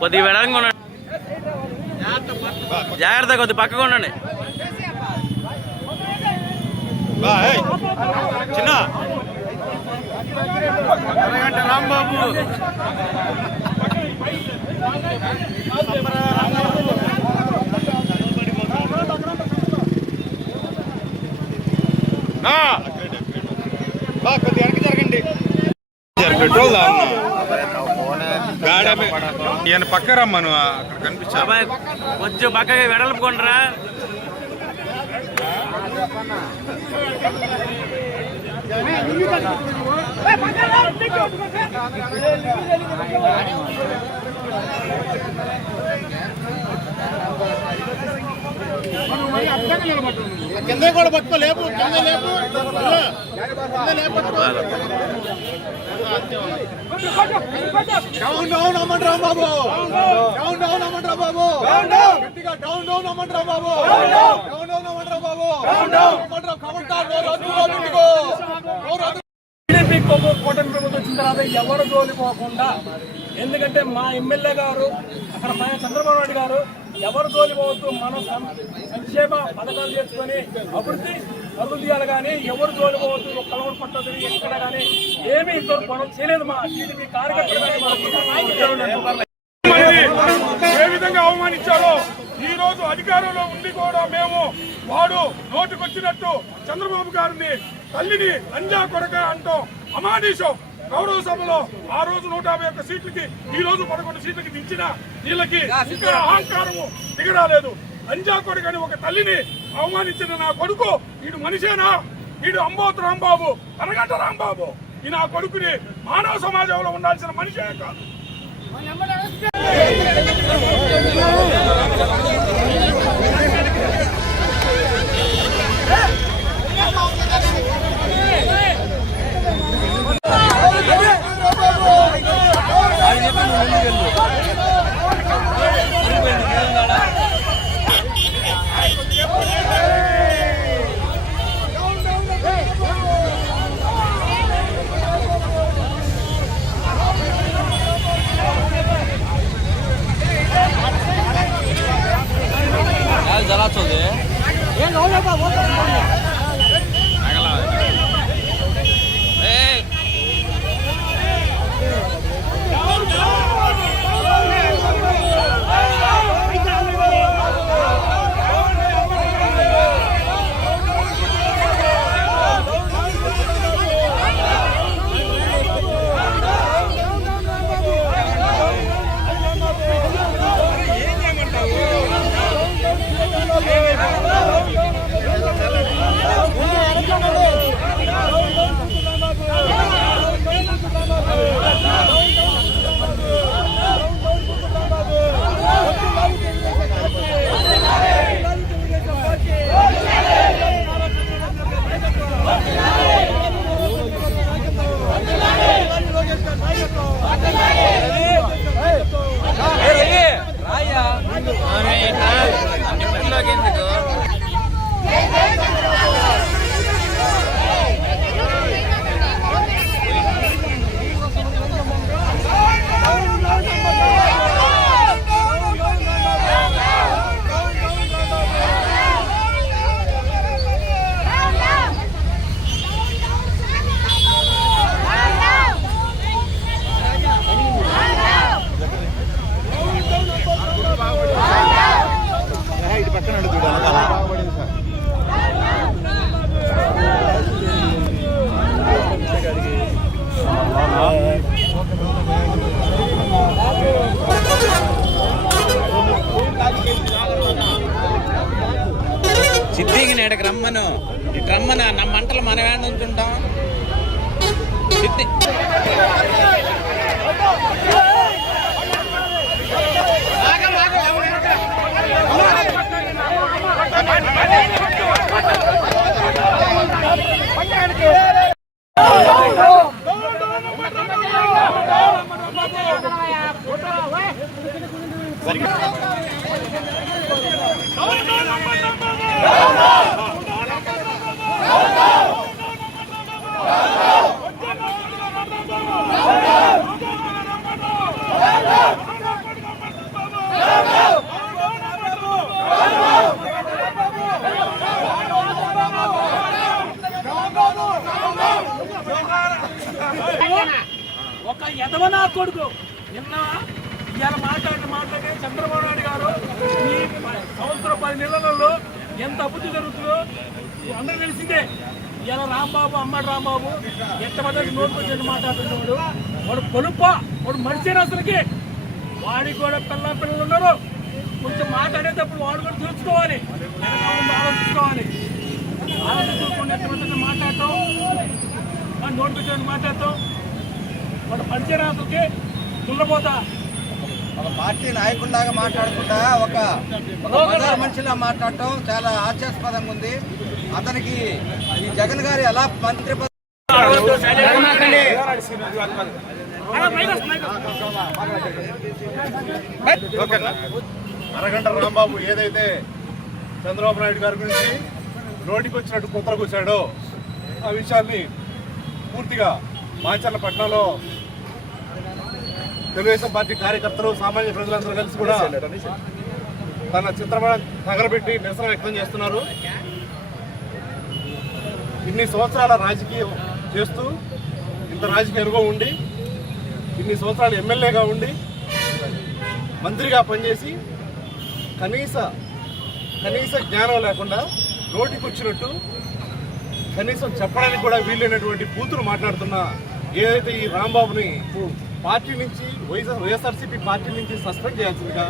కొద్దిగా వెడల్గా ఉండండి, జాగ్రత్త, కొద్ది పక్కగా ఉండండి. చిన్న రాంబాబు కొద్దిగా వెనక్కి జరగండి. పెట్రోల్ ఈయన పక్క రమ్మను, అక్కడ కనిపించా. కొంచెం పక్కగా వెడల్పుకుంటారా. కింద కూడా పట్టుకో, లేపు కింద లేపు, డౌన్ డౌన్ అమ్మంటారా బాబు, డౌన్ డౌన్ అమ్మంటారా బాబు, గట్టిగా డౌన్ డౌన్ అమ్మంటారా బాబు, డౌన్ డౌన్ అమ్మంటారా బాబు, అమ్మంటారా కమంటారు. టీడీపీ కూటమి ప్రభుత్వం వచ్చిన తర్వాత ఎవరు జోలిపోకుండా, ఎందుకంటే మా ఎమ్మెల్యే గారు అక్కడ చంద్రబాబు నాయుడు గారు ఎవరు జోలిపోవద్దు, మనం సంక్షేమ పథకాలు చేసుకొని అభివృద్ధి చేయాలి కానీ ఎవరు జోలిపోవద్దు, కలవరు పట్టదు, ఎక్కడ కానీ ఏమీ ఇంతవరకు పనులు చేయలేదు. మా టీడీపీ కార్యకర్తలు ఏ విధంగా అవమానించారో ఈ రోజు అధికారంలో ఉండి కూడా మేము వాడు నోటికొచ్చినట్టు చంద్రబాబు గారిని తల్లిని లంజా కొడక అంటూ అమానీషం. గౌరవ సభలో ఆ రోజు 151 సీట్లకి ఈ రోజు 11 సీట్లకి దించిన వీళ్ళకి ఇంకా అహంకారము దిగరాలేదు. లంజా కొడకని ఒక తల్లిని అవమానించిన నా కొడుకు వీడు మనిషేనా? వీడు అంబోతు రాంబాబు, అరగంట రాంబాబు. ఈ నా కొడుకుని మానవ సమాజంలో ఉండాల్సిన మనిషే కాదు. जला चौदह సిద్ధికి నేడకి రమ్మను, ఇటు రమ్మను. నా మంటలు మనం ఏడ ఉంచుంటాం. సిద్ధి Go! ఒక యదవనా కొడుకు నిన్న ఇవాళ మాట్లాడి చంద్రబాబు నాయుడు గారు ఈ సంవత్సరం 10 నెలలలో ఎంత అభివృద్ధి జరుగుతుందో అందరూ తెలిసిందే. ఇలా రాంబాబు అమ్మడి రాంబాబు ఎంతమంది నోటుకు వచ్చి మాట్లాడుతున్నాడు. వాడు పొలుప వాడు మనిషి అసలుకి. వాడికి కూడా పిల్లలు ఉన్నారు. కొంచెం మాట్లాడేటప్పుడు వాడు కూడా తెలుసుకోవాలి, ఆలోచించుకోవాలి. ఆలోచించుకుంటే మాట్లాడటం, వాడు నోటుకు వచ్చి మాట్లాడటం, వాడు మనిషి అసలుకి తుండపోతా. ఒక పార్టీ నాయకుడిలాగా మాట్లాడకుండా ఒక బజార్ మనిషిలా మాట్లాడటం చాలా హాస్యాస్పదంగా ఉంది. అతనికి ఈ జగన్ గారు ఎలా మంత్రి అరగంట రాంబాబు ఏదైతే చంద్రబాబు నాయుడు గారి గురించి నోటికి వచ్చినట్టు కుట్ర కూర్చాడో ఆ విషయాన్ని పూర్తిగా మాచర్లపట్నంలో తెలుగుదేశం పార్టీ కార్యకర్తలు సామాన్య ప్రజలందరూ కలిసి కూడా తన చిత్రపటం తగలబెట్టి నిరసన వ్యక్తం చేస్తున్నారు. ఇన్ని సంవత్సరాల రాజకీయం చేస్తూ ఇంత రాజకీయ అనుభవం ఉండి ఇన్ని సంవత్సరాలు ఎమ్మెల్యేగా ఉండి మంత్రిగా పనిచేసి కనీస జ్ఞానం లేకుండా నోటికి వచ్చినట్టు కనీసం చెప్పడానికి కూడా వీలైనటువంటి కూతురు మాట్లాడుతున్న ఏదైతే ఈ రాంబాబుని పార్టీ నుంచి వైఎస్ఆర్సీపీ పార్టీ నుంచి సస్పెండ్ చేయాల్సిందిగా,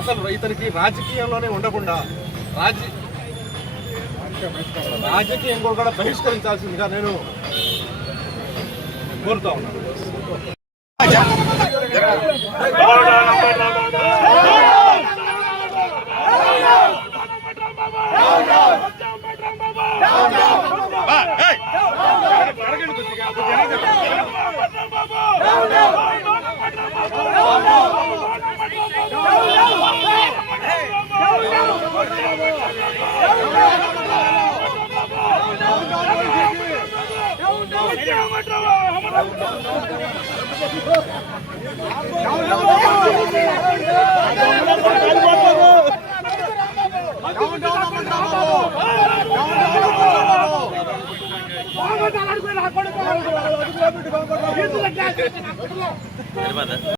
అసలు ఇతనికి రాజకీయంలోనే ఉండకుండా రాజకీయం కూడా బహిష్కరించాల్సిందిగా నేను కోరుతా ఉన్నాను.